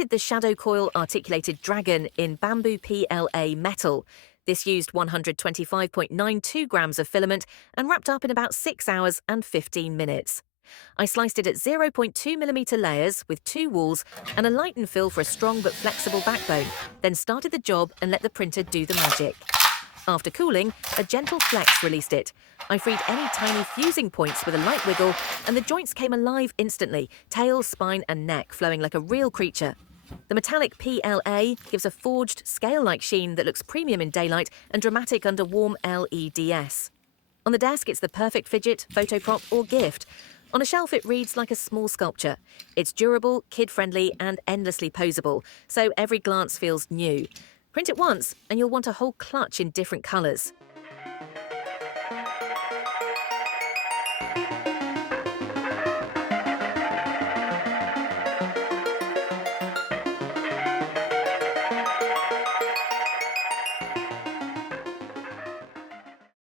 printed the Shadowcoil articulated dragon in Bambu PLA metal. This used 125.92 grams of filament and wrapped up in about 6 hours and 15 minutes. I sliced it at 0.2mm layers with 2 walls and a light infill for a strong but flexible backbone, then started the job and let the printer do the magic. After cooling, a gentle flex released it. I freed any tiny fusing points with a light wiggle, and the joints came alive instantly, tail, spine and neck flowing like a real creature. The metallic PLA gives a forged, scale-like sheen that looks premium in daylight and dramatic under warm LEDs. On the desk, it's the perfect fidget, photo prop or gift. On a shelf, it reads like a small sculpture. It's durable, kid-friendly and endlessly posable, so every glance feels new. Print it once and you'll want a whole clutch in different colours.